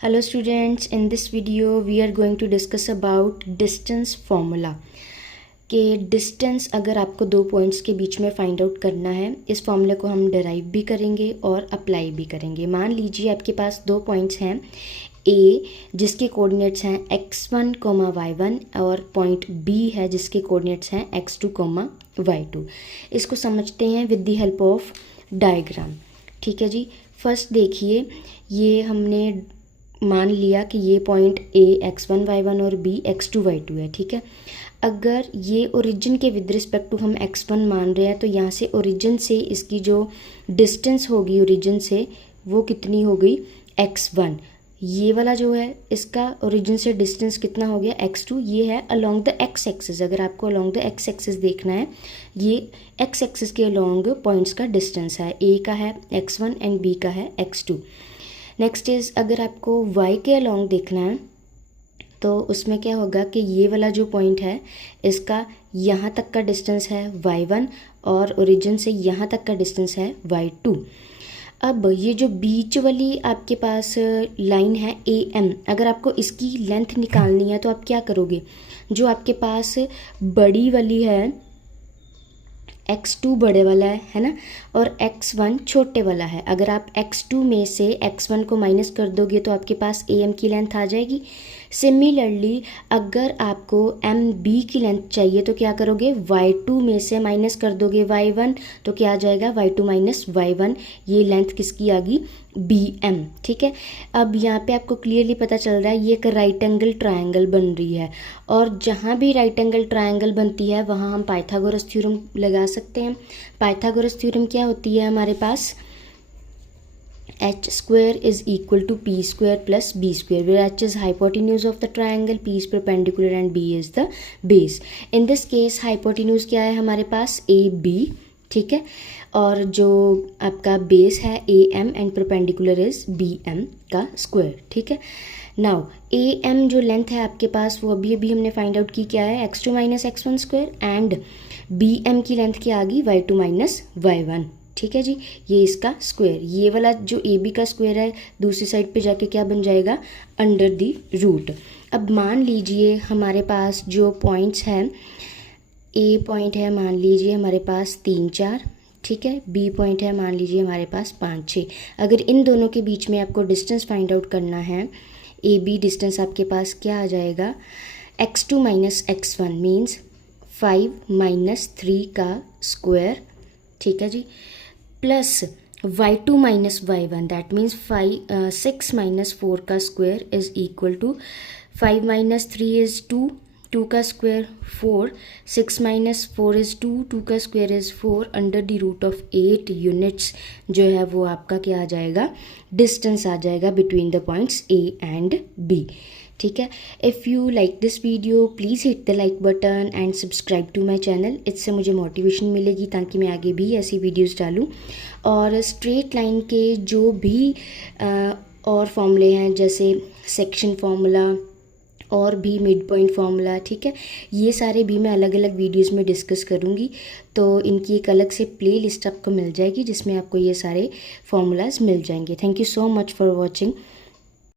Hello students, in this video we are going to discuss about distance formula कि distance अगर आपको दो points के बीच में फाइंड आउट करना है, इस फॉर्मूले को हम डिराइव भी करेंगे और अप्लाई भी करेंगे। मान लीजिए आपके पास दो पॉइंट्स हैं ए जिसके कोऑर्डिनेट्स हैं x1, y1 और पॉइंट बी है जिसके कोऑर्डिनेट्स हैं x2, y2। इसको समझते हैं with the help of diagram. ठीक है जी। फर्स्ट देखिए, ये हमने मान लिया कि ये पॉइंट ए x1, y1 और बी x2, y2 है। ठीक है। अगर ये ओरिजिन के विद रिस्पेक्ट टू हम x1 मान रहे हैं तो यहाँ से ओरिजिन से इसकी जो डिस्टेंस होगी ओरिजिन से वो कितनी हो गई x1। ये वाला जो है इसका ओरिजिन से डिस्टेंस कितना हो गया x2। ये है अलोंग द x एक्सिस। अगर आपको अलोंग द x एक्सिस देखना है, ये x एक्सिस के अलोंग पॉइंट्स का डिस्टेंस है। a का है x1 एंड b का है x2। नेक्स्ट इज़ अगर आपको y के अलोंग देखना है तो उसमें क्या होगा कि ये वाला जो पॉइंट है इसका यहाँ तक का डिस्टेंस है y1 और ओरिजिन से यहाँ तक का डिस्टेंस है y2। अब ये जो बीच वाली आपके पास लाइन है AM, अगर आपको इसकी लेंथ निकालनी है तो आप क्या करोगे, जो आपके पास बड़ी वाली है x2 बड़े वाला है ना, और x1 छोटे वाला है। अगर आप x2 में से x1 को माइनस कर दोगे तो आपके पास AM की लेंथ आ जाएगी। सिमिलरली अगर आपको MB की लेंथ चाहिए तो क्या करोगे, y2 में से माइनस कर दोगे y1 तो क्या आ जाएगा y2 माइनस y1। ये लेंथ किसकी आ गई, BM। ठीक है। अब यहाँ पे आपको क्लियरली पता चल रहा है ये एक राइट एंगल ट्रायंगल बन रही है, और जहाँ भी राइट एंगल ट्रायंगल बनती है वहाँ हम पाइथागोरस थ्योरम लगा सकते हैं। पाइथागोरस थ्योरम क्या होती है हमारे पास, h square is equal to p square plus b square, where h is hypotenuse of the triangle, p is perpendicular and b is the base. In this case hypotenuse क्या है हमारे पास, AB। ठीक है। और जो आपका बेस है AM and perpendicular is BM का स्क्वायर। ठीक है। नाउ AM जो लेंथ है आपके पास वो अभी हमने फाइंड आउट की, क्या है x2 minus x1 square, and BM की लेंथ क्या आ गई y2 माइनस y1। ठीक है जी। ये इसका स्क्वायर, ये वाला जो AB का स्क्वायर है दूसरी साइड पे जाके क्या बन जाएगा, अंडर द रूट। अब मान लीजिए हमारे पास जो पॉइंट्स हैं, A पॉइंट है मान लीजिए हमारे पास 3, 4। ठीक है। B पॉइंट है मान लीजिए हमारे पास 5, 6। अगर इन दोनों के बीच में आपको डिस्टेंस फाइंड आउट करना है, AB डिस्टेंस आपके पास क्या आ जाएगा, x2 minus x1 means 5 minus 3 का स्क्वायर। ठीक है जी। Plus y2 minus y1 that means 6 minus 4 का square is equal to 5 minus 3 is 2, 2 का स्क्वायर 4, 6 माइनस 4 इज़ 2, 2 का square is 4 under the root of 8 units जो है वो आपका क्या आ जाएगा, डिस्टेंस आ जाएगा between the points A and B। ठीक है। If you like this video please hit the like button and subscribe to my channel. इससे मुझे मोटिवेशन मिलेगी ताकि मैं आगे भी ऐसी वीडियोस डालूँ। और स्ट्रेट लाइन के जो भी और फॉर्मूले हैं जैसे सेक्शन फार्मूला और भी मिड पॉइंट फार्मूला, ठीक है, ये सारे भी मैं अलग अलग वीडियोस में डिस्कस करूँगी। तो इनकी एक अलग से प्ले लिस्ट आपको मिल जाएगी जिसमें आपको ये सारे फार्मूलाज मिल जाएंगे। Thank you so much for watching.